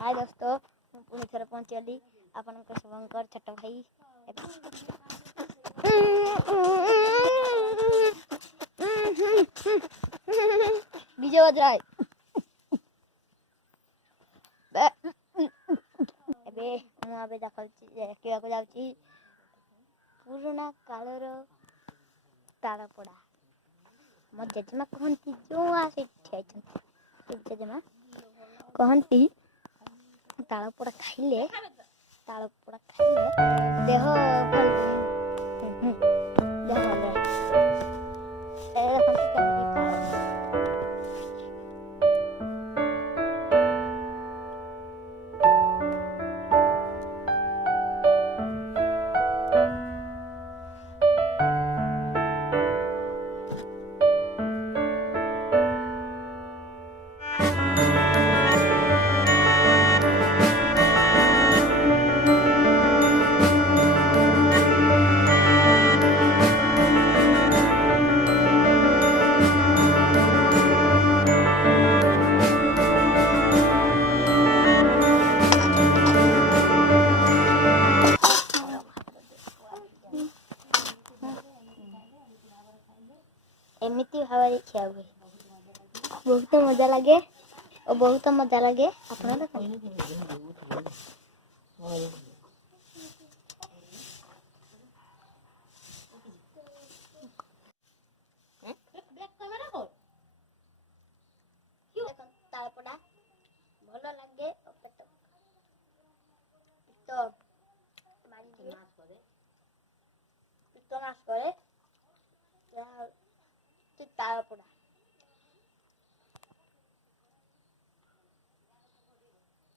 हाय दोस्तों, ମୁଁ ପୁଣି ଥରେ ପହଞ୍ଚିଗଲି ଆପଣଙ୍କ ଶୁଭଙ୍କର ଛୋଟ ଭାଇ। ବିଜୟ ବଜରାଏ ଏବେ ଦେଖିବାକୁ ଯାଉଛି ପୁରୁଣା କାଳର ତାଳପୋଡ଼ା। ମୋ ଜେଜେମା କହନ୍ତି ଯେଉଁ ସେଇଠି ଅଛନ୍ତି ଜେଜେମା କହନ୍ତି ତାଳପୋଡ଼ା ଖାଇଲେ ଦେହ ଭଲ एमती भाव खिया हुए बहुत मजा लगे और बहुत मजा लगे आपन तालपड़ा भल लगे पित्त नाश करे